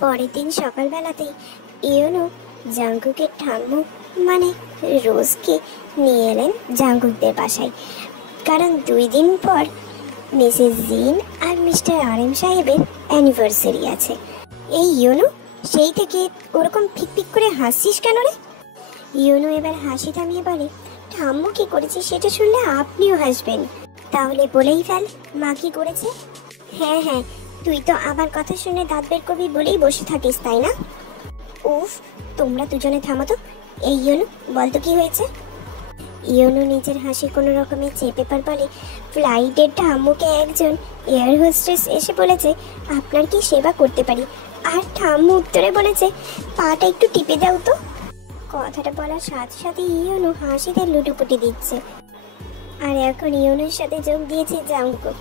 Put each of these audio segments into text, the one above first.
পরের দিন সকালবেলাতেই ইয়োনো জাঙ্কুকের ঠাম্মু মানে রোজকে নিয়ে এলেন জাঙ্কুকদের বাসায়। কারণ 2 দিন পর মিসেস জিন আর মিস্টার আরএম সাহেবের অ্যানিভার্সারি আছে। এই ইয়োনো, সেই থেকে ওরকম ফিকফিক করে হাসছিস কেন রে? ইয়োনো এবার হাসি থামিয়ে বলে, ঠাম্মু কি করেছে সেটা শুনলে আপনিও হাসবেন। তাহলে বলেই ফেল, মা কি করেছে? হ্যাঁ হ্যাঁ, তুই তো আমার কথা শুনে দাঁত বের করবি বলেই বসে থাকিস, তাই না? উফ, তোমরা দুজনে থামো তো। এই ইয়োনো, বলতো কি হয়েছে? ইয়োনো নিজের হাসি কোনো রকমে চেপে পার বলে, ফ্লাইটের ঠাম্মুকে একজন এয়ার হোস্টেস এসে বলেছে আপনার কি সেবা করতে পারি। আর ঠাম্মু উত্তরে বলেছে পাটা একটু টিপে দাও তো। কথাটা বলার সাথে সাথে ইয়োনো হাসিতে লুটোপুটি দিচ্ছে। আর এখন ইয়োনোর সাথে যোগ দিয়েছে জাঙ্কুক।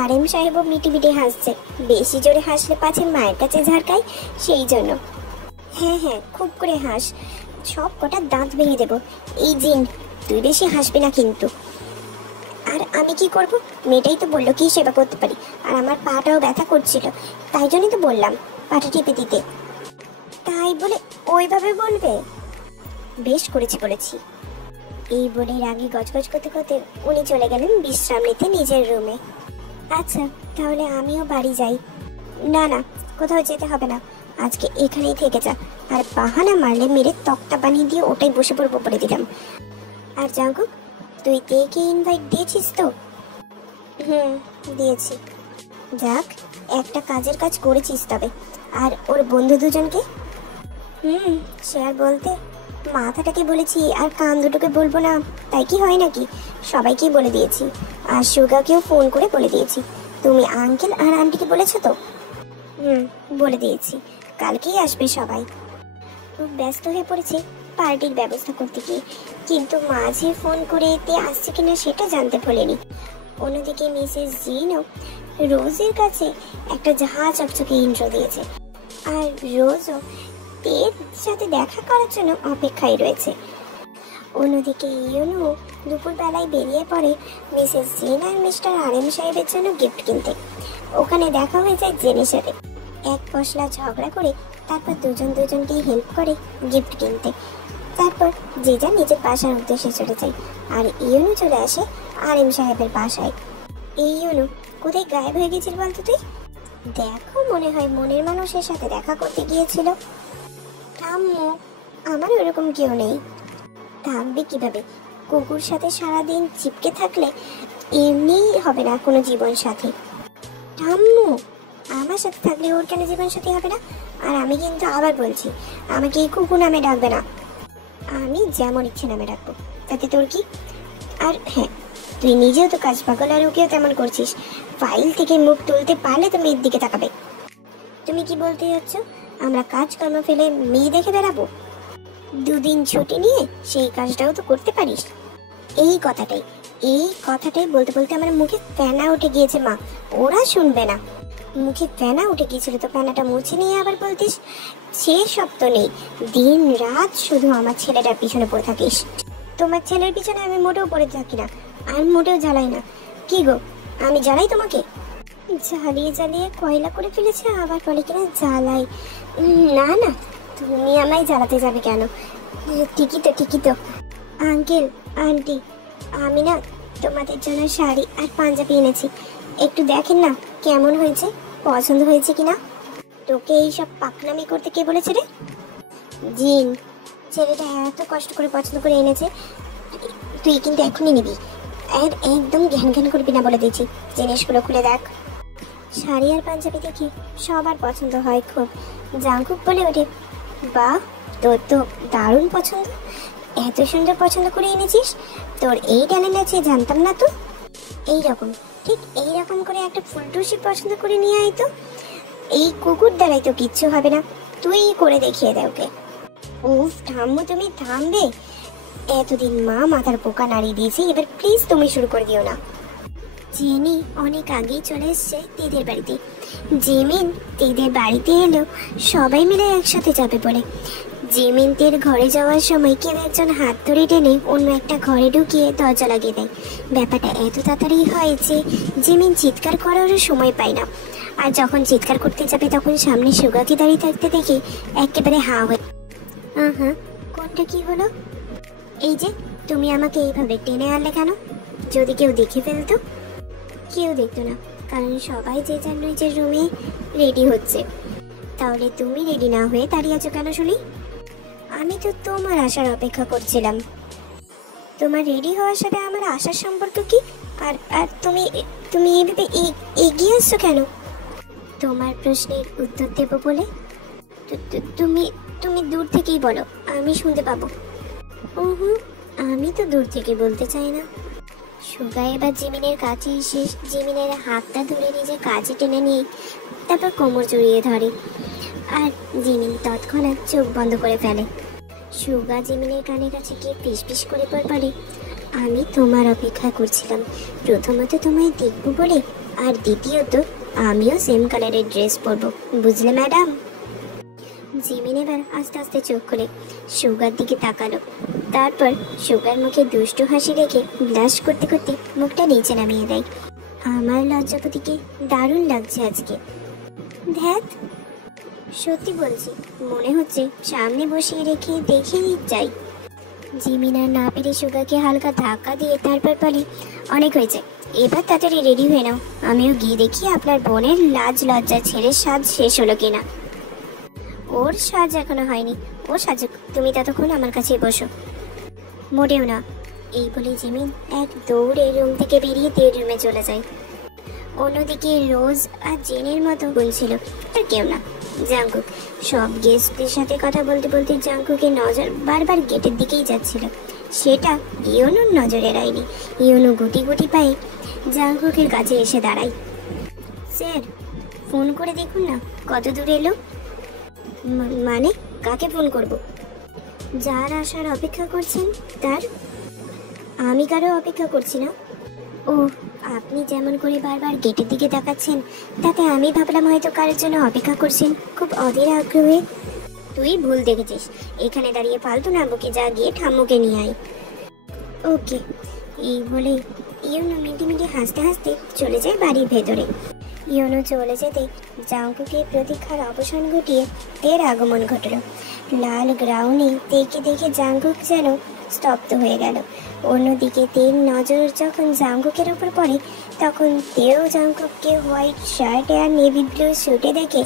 আরএম সাহেবও মিটিমিটি হাসছে, বেশি জোরে হাসলে পাছে মায়ের কাছে ঝাড়কায়, সেই জন্য। হ্যাঁ হ্যাঁ, খুব করে হাস, সব কটা দাঁত ভেঙে দেবো। এই জিন, তুই বেশি হাসবি না কিন্তু। আর আমি কি করব? মেয়েটাই তো বললো কি সেবা করতে পারি, আর আমার পাটাও ব্যথা করছিল, তাই জন্যই তো বললাম পাটা টিপে দিতে। তাই বলে ওইভাবে বলবে? বেশ করেছি বলেছি। এই বলে রাগি গজগজ করতে করতে উনি চলে গেলেন বিশ্রাম নিতে নিজের রুমে। আচ্ছা, তাহলে আমিও বাড়ি যাই। না না, কোথাও যেতে হবে না, আজকে এখানেই থেকে যা। আর বাহানা মারলে মেরে তক্তা বানিয়ে দিয়ে ওটাই বসে পড়বো বলে দিলাম। আর জাঙ্কুক, তুই তেকে ইনভাইট দিয়েছিস তো? দিয়েছি। যাক, একটা কাজের কাজ করেছিস তবে। আর ওর বন্ধু দুজনকে? সে আর বলতে, মাথাটাকে বলেছি আর কান দুটোকে বলবো না তাই কি হয় নাকি? সবাইকেই বলে দিয়েছি, আর সুগাকেও ফোন করে বলে দিয়েছি। তুমি আঙ্কেল আর আন্টিকে বলেছো তো? বলে দিয়েছি, কালকেই আসবে সবাই। খুব ব্যস্ত হয়ে পড়েছে পার্টির ব্যবস্থা করতে গিয়ে, কিন্তু মাঝে ফোন করে এতে আসছে কিনা সেটা জানতে ভোলেনি। অন্যদিকে মিসেস জিনও রোজের কাছে একটা জাহাজ চকচকে ইন্ট্রো দিয়েছে, আর রোজও তের সাথে দেখা করার জন্য অপেক্ষায় রয়েছে। অন্যদিকে ইয়োনো দুপুরবেলায় বেরিয়ে পড়ে মিসেস জিন আর মিস্টার আরএম সাহেবের জন্য গিফট কিনতে। ওখানে দেখা হয়ে যায় জেনের সাথে। এক পশলা ঝগড়া করে তারপর দুজনকে হেল্প করে গিফট কিনতে। তারপর যে যা নিজের বাসার উদ্দেশ্যে চলে যায়, আর ইয়োনো চলে আসে আরএম সাহেবের বাসায়। এই ইয়োনো, কোথায় গায়েব হয়ে গেছিল বলতো তুই? দেখো, মনে হয় মনের মানুষের সাথে দেখা করতে গিয়েছিল। আম্মু, আমার ওরকম কেউ নেই। থাকবে কিভাবে? কুকুর সাথে সারাদিন চিপকে থাকলে এমনিই হবে না কোনো জীবন সাথী। আম্মু, আমার সাথে থাকলে ওর কেন জীবন সাথী হবে না? আর আমি কিন্তু আবার বলছি, আমাকে এই কুকুর নামে ডাকবে না। আমি যেমন ইচ্ছে নামে ডাকবো, তাতে তোর কি? আর হ্যাঁ, তুই নিজেও তো কাজ পাগল, আর ওকেও তেমন করছিস। ফাইল থেকে মুখ তুলতে পারলে তো মেয়ের দিকে তাকাবে। তুমি কি বলতে যাচ্ছ? আমরা কাজকর্ম ফেলে মেয়ে দেখে বেড়াবো? 2 দিন ছুটি নিয়ে সেই কাজটাও তো করতে পারিস। এই কথাটাই বলতে বলতে আমার মুখে ফেনা উঠে গিয়েছে মা, ওরা শুনবে না। মুখে ফেনা উঠে গিয়েছিল তো ফেনাটা মুছে নিয়ে আবার বলতিস? সে সব তো নেই, দিন রাত শুধু আমার ছেলেটার পিছনে পড়ে থাকিস। তোমার ছেলের পিছনে আমি মোটেও পড়ে থাকি না, আর মোটেও জ্বালাই না। কি গো, আমি জ্বালাই তোমাকে? জ্বালিয়ে জ্বালিয়ে কয়লা করে ফেলেছে, আবার বলে কিনা জ্বালাই। না না, তুমি আমায় জ্বালাতে যাবে কেন? ঠিকই তো। আঙ্কেল, আন্টি, আমি না তোমাদের জন্য শাড়ি আর পাঞ্জাবি এনেছি, একটু দেখেন না কেমন হয়েছে, পছন্দ হয়েছে কিনা। তোকে এইসব পাকনামি করতে কে বলেছে রে? জিন, ছেলেটা এত কষ্ট করে পছন্দ করে এনেছে, তুই কিন্তু এখনই নিবি। আর একদম ঘ্যান করবি না বলে দিচ্ছি। জিনিসগুলো খুলে দেখ। শাড়ি আর পাঞ্জাবি দেখি সবার পছন্দ হয় খুব। জাঙ্কুক বলে ওঠে, বাহ, তোর তো দারুণ পছন্দ, এত সুন্দর পছন্দ করে এনেছিস। তোর এই ট্যালেন্ট আছে জানতাম না তো। ঠিক এইরকম করে একটা ফুলটুসি পছন্দ করে নিয়ে আয় তো। এই কুকুর দ্বারাই তো কিচ্ছু হবে না, তুই করে দেখিয়ে দে ওকে। উফ ঠাম্মু, তুমি থামবে? এতদিন মা মাথার পোকা নাড়িয়ে দিয়েছে, এবার প্লিজ তুমি শুরু করে দিও না। জেনি অনেক আগেই চলে এসছে দিদির বাড়িতে। জিমিন দিদির বাড়িতে এলো সবাই মিলে একসাথে যাবে বলে। জিমিন তের ঘরে যাওয়ার সময় কেউ একজন হাত ধরে টেনে অন্য একটা ঘরে ঢুকিয়ে দরজা লাগিয়ে দেয়। ব্যাপারটা এত তাড়াতাড়ি হয় যে জিমিন চিৎকার করারও সময় পায় না। আর যখন চিৎকার করতে যাবে তখন সামনে সুগাকে দাঁড়িয়ে থাকতে দেখে একেবারে হাঁ হয়ে। হ্যাঁ, কোনটা কি হলো? এই যে তুমি আমাকে এইভাবে টেনে আনলে কেন? যদি কেউ দেখে ফেলতো? কেউ দেখতো না, কারণ সবাই যে যার নিজের রুমে রেডি হচ্ছে। তাহলে তুমি রেডি না হয়ে দাঁড়িয়ে আছো কেন শুনি? আমি তো তোমার আসার অপেক্ষা করছিলাম। তোমার রেডি হওয়ার সাথে আমার আসার সম্পর্ক কি? আর আর তুমি তুমি এভাবে এগিয়ে আসছো কেন? তোমার প্রশ্নের উত্তর দেবো বলে? তুমি তুমি দূর থেকেই বলো, আমি শুনতে পাবো। আমি তো দূর থেকে বলতে চাই না। সুগা এবার জিমিনের কাছে এসে জিমিনের হাতটা ধরে নিজের কাছে টেনে নিয়ে তারপর কোমর জড়িয়ে ধরে, আর জিমিন তৎক্ষণাৎ চোখ বন্ধ করে ফেলে। সুগা জিমিনের কানের কাছে গিয়ে ফিসফিস করে বলে, আমি তোমার অপেক্ষা করছিলাম, প্রথমত তোমায় দেখবো বলে, আর দ্বিতীয়ত আমিও সেম কালারের ড্রেস পরবো, বুঝলে ম্যাডাম? জিমিন এবার আস্তে আস্তে চোখ খুলে সুগার দিকে তাকালো। তারপর সুগার মুখে দুষ্টু হাসি রেখে ব্লাশ করতে করতে মুখটা নিচে নামিয়ে দেয়। আমার লজ্জাপতিকে দারুণ লাগছে আজকে। ধ্যাত, সত্যি বলছি, মনে হচ্ছে সামনে বসিয়ে রেখে দেখেই যাই। জিমিন আর না পেরে সুগাকে হালকা ধাক্কা দিয়ে তারপর বলে, অনেক হয়েছে, এবার তাড়াতাড়ি রেডি হয়ে নাও, আমিও গিয়ে দেখি আপনার বোনের লাজ লজ্জা ছেড়ে সাজ শেষ হলো কিনা। ওর সাজ এখনো হয়নি, ও সাজুক, তুমি ততক্ষণ আমার কাছে বসো। মোটেও না। এই বলে জিমিন এক দৌড়ে রুম থেকে বেরিয়ে তের রুমে চলে যায়। অন্যদিকে রোজ আর জেনের মতো বলছিল, আর কেউ না, জাংকুক। সব গেস্টদের সাথে কথা বলতে বলতে জাংকুকের নজর বারবার গেটের দিকেই যাচ্ছিল। সেটা ইয়োনোর নজর এড়ায়নি। ইয়োনো গুটি গুটি পায়ে জাংকুকের কাছে এসে দাঁড়ায়। স্যার, ফোন করে দেখুন না কত দূর এলো। মানে কাকে ফোন করব? যার আসার অপেক্ষা করছেন তার। আমি কারো অপেক্ষা করছি না। ও, আপনি যেমন করে বারবার গেটের দিকে তাকাচ্ছেন তাতে আমি ভাবলাম হয়তো কারোর জন্য অপেক্ষা করছেন খুব অধীর আগ্রহে। তুই ভুল দেখেছিস, এখানে দাঁড়িয়ে ফালতু না বকে যা গিয়ে ঠাম্মুকে নিয়ে আয়। ওকে। এই বলে ইয়োনো মিটি মিটি হাসতে হাসতে চলে যায় বাড়ির ভেতরে। ইয়োনো চলে যেতে জাংকুকের প্রতীক্ষার অবসান ঘটিয়ে তের আগমন ঘটল। লাল গ্রাউন্ডে তেকে দেখে জাংকুক যেন স্তব্ধ হয়ে গেল। অন্যদিকে তের নজর যখন জাংকুকের উপর পড়ে তখন তেও জাংকুককে হোয়াইট শার্টে আর নেভি ব্লু স্যুটে দেখে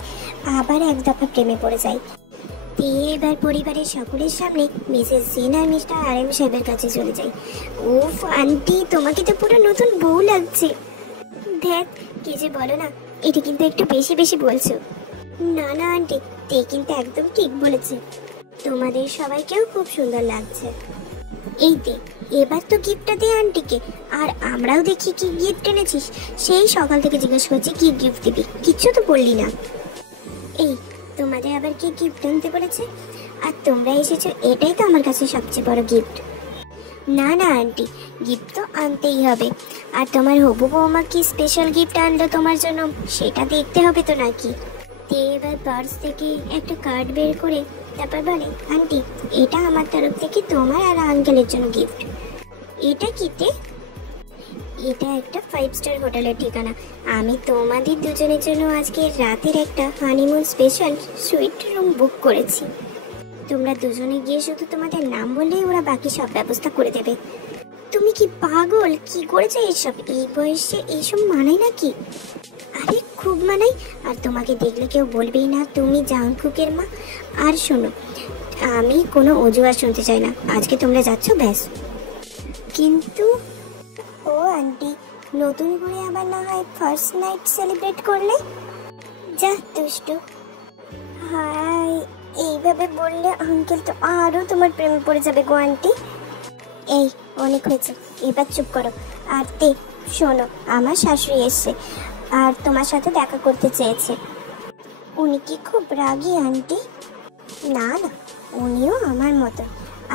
আবার এক দফা প্রেমে পড়ে যায়। তে এবার পরিবারের সকলের সামনে মিসেস জিন আর মিস্টার আরএম সাহেবের কাছে চলে যায়। উফ আন্টি, তোমাকে তো পুরো নতুন বউ লাগছে। দেখ কি যে বলো না, এটা কিন্তু একটু বেশি বেশি বলছো। না না আন্টি, তে কিন্তু একদম ঠিক বলেছে, তোমাদের সবাইকেও খুব সুন্দর লাগছে। এই তে, এবার তো গিফটটা দে আন্টিকে, আর আমরাও দেখি কি গিফট এনেছিস। সেই সকাল থেকে জিজ্ঞেস করছি কি গিফট দিবি, কিচ্ছু তো বললি না। এই, তোমাদের আবার কি গিফট আনতে বলেছে? আর তোমরা এসেছো, এটাই তো আমার কাছে সবচেয়ে বড় গিফট। না না আন্টি, গিফট তো আনতেই হবে। আর তোমার হবু বৌমা কি স্পেশাল গিফট আনলো তোমার জন্য, সেটা দেখতে হবে তো নাকি। তে এবার পার্স থেকে একটা কার্ড বের করে তারপর বলে, আন্টি এটা আমার তরফ থেকে তোমার আর আঙ্কেলের জন্য গিফট। এটা কিতে? এটা একটা 5 স্টার হোটেলের ঠিকানা। আমি তোমাদের দুজনের জন্য আজকে রাতের একটা honeymoon special sweet room book করেছি। তোমরা দুজনে গিয়ে শুধু তোমাদের নাম বললেই ওরা বাকি সব ব্যবস্থা করে দেবে। তুমি কি পাগল? কি করেছো এইসব? এই বয়সে এইসব মানায় নাকি? আরে খুব মানাই, আর তোমাকে দেখলে কেউ বলবেই না তুমি জাংকুকের মা। আর শোনো, আমি কোনো অজুহাত শুনতে চাই না, আজকে তোমরা যাচ্ছ ব্যাস। কিন্তু ও আন্টি, নতুন করে আবার না হয় ফার্স্ট নাইট সেলিব্রেট করলে? যা দুষ্টু। হাই, এইভাবে বললে আঙ্কেল তো আরও তোমার প্রেমে পড়ে যাবে গো আন্টি। এই অনেক হয়েছে, এবার চুপ করো। আর তে শোনো, আমার শাশুড়ি এসছে আর তোমার সাথে দেখা করতে চেয়েছে। উনি কি খুব রাগী আন্টি? না না, উনিও আমার মতো।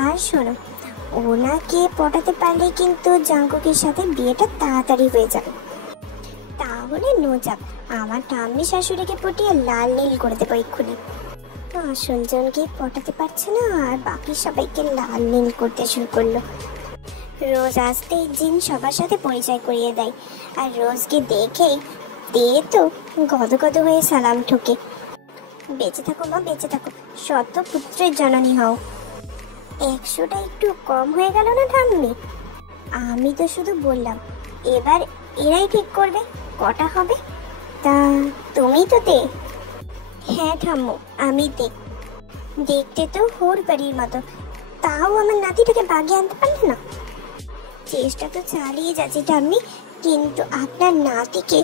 আর শোনো, ওনাকে পটাতে পারলে কিন্তু জাংকুকের সাথে বিয়েটা তাড়াতাড়ি হয়ে যাবে। তাহলে নো চাপ, আমার ঠাম্মি শাশুড়িকে পটিয়ে লাল নীল করে দেবো এক্ষুনি। আসলজনকে পটাতে পারছে না আর বাকি সবাইকে লাল নীল করতে শুরু করলো। রোজ আসতেই জিন সবার সাথে পরিচয় করিয়ে দেয়, আর রোজকে দেখেই তে তো গদগদ হয়ে সালাম ঠোকে। বেঁচে থাকো মা, বেঁচে থাকো, শত পুত্রের জননী হও। 100টা একটু কম হয়ে গেল না ঠাম্মি? আমি তো শুধু বললাম, এবার এরাই ঠিক করবে কটা হবে। তা তুমি তো তে? হ্যাঁ ঠাম্মু, আমি তে। দেখতে তো হোর বাড়ির মতো, তাও আমার নাতিটাকে বাগিয়ে আনতে পারলে না। চেষ্টা তো চালিয়ে যাচ্ছি ঠাম্মি, কিন্তু আপনার নাতিকে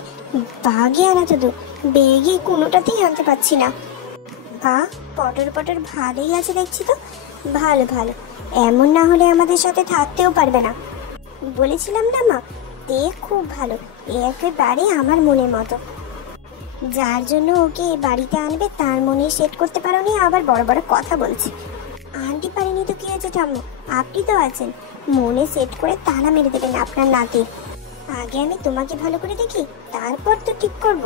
বাগিয়ে আনা তো বেগে কোনোটাতেই আনতে পারছি না। বা পটর পটর ভালোই আছে দেখছি তো। ভালো ভালো, এমন না হলে আমাদের সাথে থাকতেও পারবে না। বলেছিলাম না মা, তে খুব ভালো, একেবারে আমার মনের মতো। যার জন্য ওকে বাড়িতে আনবে তার মনে সেট করতে পারোনি, আবার বড় বড় কথা বলছে। আনতে পারিনি তো কি আছে ঠাম্মু, আপনি তো আছেন, মনে সেট করে তালা মেরে দেবেন আপনার নাতি। আগে আমি তোমাকে ভালো করে দেখি, তারপর তো ঠিক করব।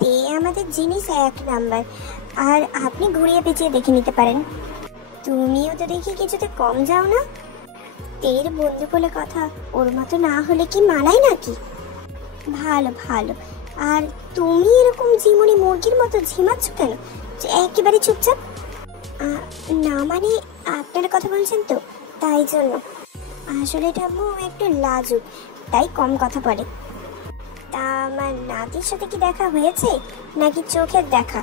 তে আমাদের জিনিস 1 নাম্বার, আর আপনি ঘুরিয়ে পেঁচিয়ে দেখে নিতে পারেন। তুমিও তো দেখি কিছুতে কম যাও না। তের বন্ধু বলে কথা, ওর মতো না হলে কি মানায় নাকি? ভালো ভালো। আর তুমি এরকম ঝিমুনি মুরগির মতো ঝিমাচ্ছ কেন, একেবারে চুপচাপ? না মানে আপনার কথা বলছেন তো, তাই জন্য। আসলে ঠাম্মু একটু লাজুক, তাই কম কথা বলে। তা আমার নাতির সাথে কি দেখা হয়েছে, নাকি চোখের দেখা?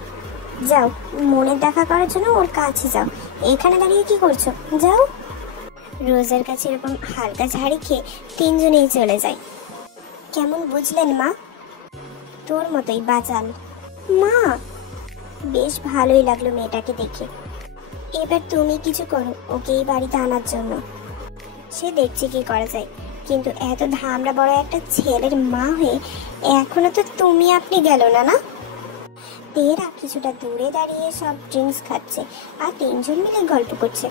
যাও, মনের দেখা করার জন্য ওর কাছে যাও, এখানে দাঁড়িয়ে কি করছো? যাও। রোজার কাছে এরকম হালকা ঝাড়ি খেয়ে 3 জনেই চলে যায়। কেমন বুঝলেন মা? তোর মতোই বাচাল। মা, বেশ ভালোই লাগলো মেয়েটাকে দেখে। এবার তুমি কিছু করো ওকে এই বাড়িতে আনার জন্য। সে দেখছি কি করা যায়, কিন্তু এত ধামড়া বড় একটা ছেলের মা হয়ে এখনো তো তুমি আপনি গেল না। না, তেরা কিছুটা দূরে দাঁড়িয়ে সব ড্রিঙ্কস খাচ্ছে, আর 3 জন মিলে গল্প করছে।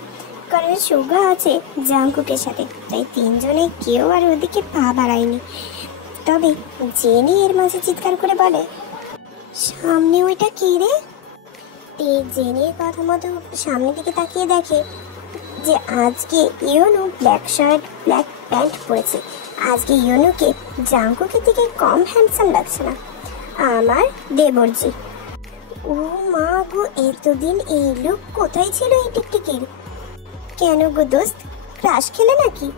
কারণ সুগা আছে জাংকুকের সাথে, তাই 3 জনে কেউ আর ওদিকে পা বাড়ায়নি। তবে জেনি এর মাঝে চিৎকার করে বলে, সামনে ওইটা কি রে? তে জেনির কথা মতো সামনের দিকে তাকিয়ে দেখে যে আজকে YONO black shirt black pant পরেছে। আজকে ইয়োনোকে জাংকুকের থেকে কম হ্যান্ডসাম লাগছে না। আমার দেবরজি। ও মা গো, এতদিন এই লোক কোথায় ছিল এই টিকটিকির? কেন গো দোস্ত, ক্রাশ খেলে নাকি?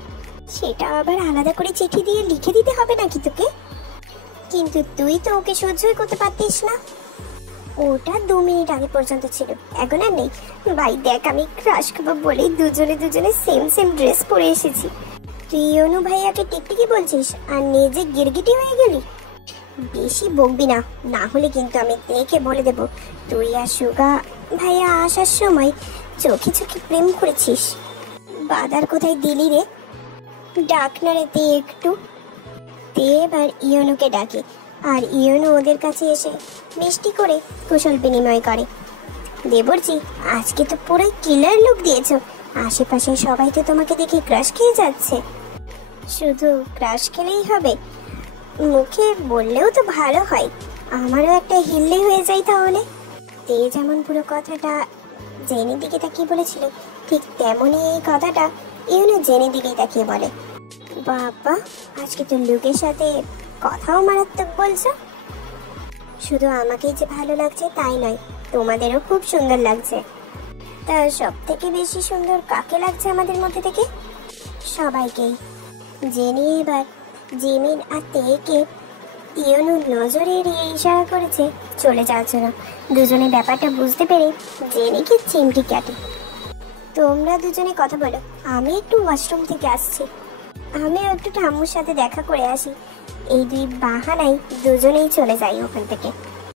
সেটা আবার আলাদা করে চিঠি দিয়ে লিখে দিতে হবে নাকি তোকে? কিন্তু তুই তো ওকে সহ্যই করতে পারতিস না। ওটা 2 মিনিট আগে পর্যন্ত ছিল, এখন আর নেই। ভাই দেখ, আমি ক্রাশ খাবো বলে দুজনে সেম ড্রেস পরে এসেছি। তুই অনু ভাইয়াকে টিকটিকি বলছিস আর নিজে গিরগিটি হয়ে গেলি। বেশি বকবি না, না হলে কিন্তু আমি দেখে বলে দেব তুই আর সুগা ভাইয়া আসার সময় চোখে চোখে প্রেম করেছিস। বাদার কোথায় দিলি রে? ডাক না রে তে একটু। তে এবার ইয়োনুকে ডাকে, আর ইয়োনু ওদের কাছে এসে মিষ্টি করে কুশল বিনিময় করে। দেবরজি, আজকে তো পুরো কিলার লুক দিয়েছো, আশেপাশে সবাই তো তোমাকে দেখে ক্রাশ খেয়ে যাচ্ছে। শুধু ক্রাশ খেলেই হবে? মুখে বললেও তো ভালো হয়, আমারও একটা হিল্লে হয়ে যায় তাহলে। তে যেমন পুরো কথাটা জেনির দিকে তাকিয়ে বলেছিল, ঠিক তেমনই এই কথাটা ইউনো জেনির দিকেই তাকিয়ে বলে। বাবা, আজকে তো লুকের সাথে কথাও মারাত্মক বলছো। শুধু আমাকেই যে ভালো লাগছে তাই নয়, তোমাদেরও খুব সুন্দর লাগছে। তা সব থেকে বেশি সুন্দর কাকে লাগছে আমাদের মধ্যে থেকে? সবাইকেই। জেনি এবার জিমিন আর তেকে ইয়োনুর নজরে এড়িয়ে ইশারা করেছে চলে যাওয়ার জন্য। দুজনে ব্যাপারটা বুঝতে পেরে জেনিকে চিমটি কাটে। তোমরা দুজনে কথা বলো, আমি একটু ওয়াশরুম থেকে আসছি। আমিও একটু ঠাম্মুর সাথে দেখা করে আসি। এই 2 বাহানায় দুজনেই চলে যাই ওখান থেকে।